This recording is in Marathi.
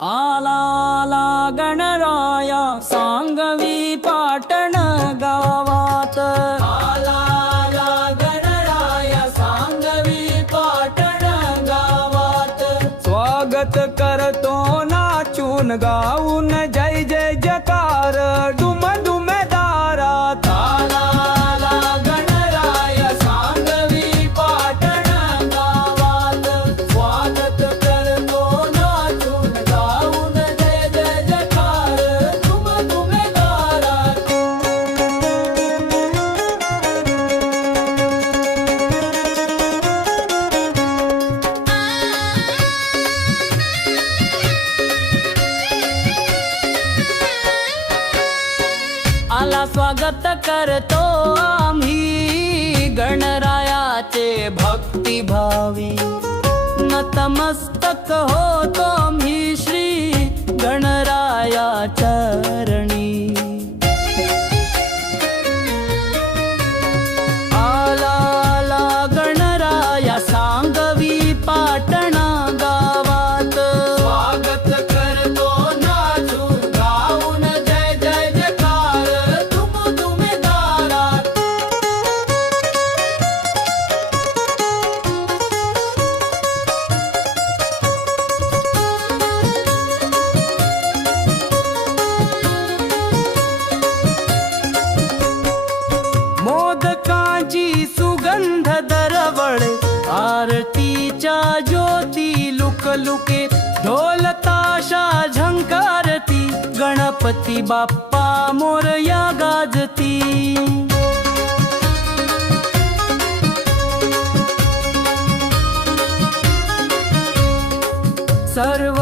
आला आला गणराया सांगवी पाटण गावात। आला आला गणराया सांगवी पाटण गावात। स्वागत करतो नाचून गाऊन जय जय जयकार दुम दुम दारात। आला आला गणराया सांगवी पाटण गावात। स्वागत करतो नाचून गाऊन जय जय जयकार दुम दुम दारात। आला स्वागत करतो आम्ही गणरायाचे भक्तिभावी। नतमस्तक होतो आम्ही श्री गणराया चरणी। आला आला गणराया सांगवी पाटणा गावात। स्वागत करतो नाचून गाऊन जय जय जयकार दुम दुम दारात। मोदकाची सुगंध दरवळे आरतीच्या ज्योती लुकलुके। ढोल ताशा झंकारती गणपती बाप्पा मोरया गाजती। सर्व